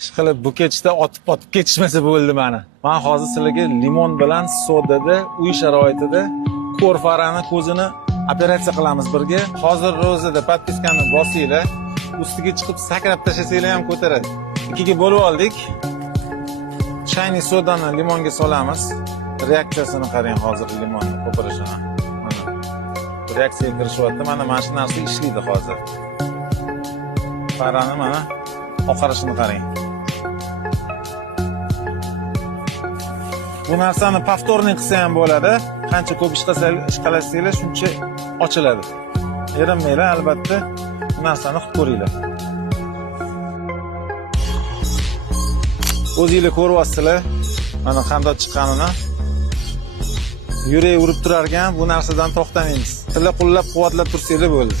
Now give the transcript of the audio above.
Ishqilib bu ketishda otib ketishmasa bo'ldi mani. Men hozir sizlarga limon bilan sodada uy sharoitida ko'rfarani ko'zini operatsiya qilamiz birga. Hozir ro'zada podpiskani bosinglar, ustiga chiqib sakrab tashlasanglar ham ko'taradi. Ikkiga bo'lib oldik. Chayni sodani limonga solamiz. Reaksiyasini qarang hozir limonni qo'pirishini. Mana. Reaksiya kirishyapti. Mana shu narsa ishlaydi hozir. Farani mana oqarishini qarang. Bu narsani повторный qilsa ham bo'ladi. Qancha ko'p ish qilasizlar, shuncha ochiladi. Erinmanglar, albatta bu narsani qilib ko'ringlar. O'zingizlar ko'ryapsizlar, mana qanday chiqqanini. Yurak urib turar ekan, bu narsadan to'xtamaymiz. Sizlar qo'llab-quvvatlab tursanglar bo'ldi.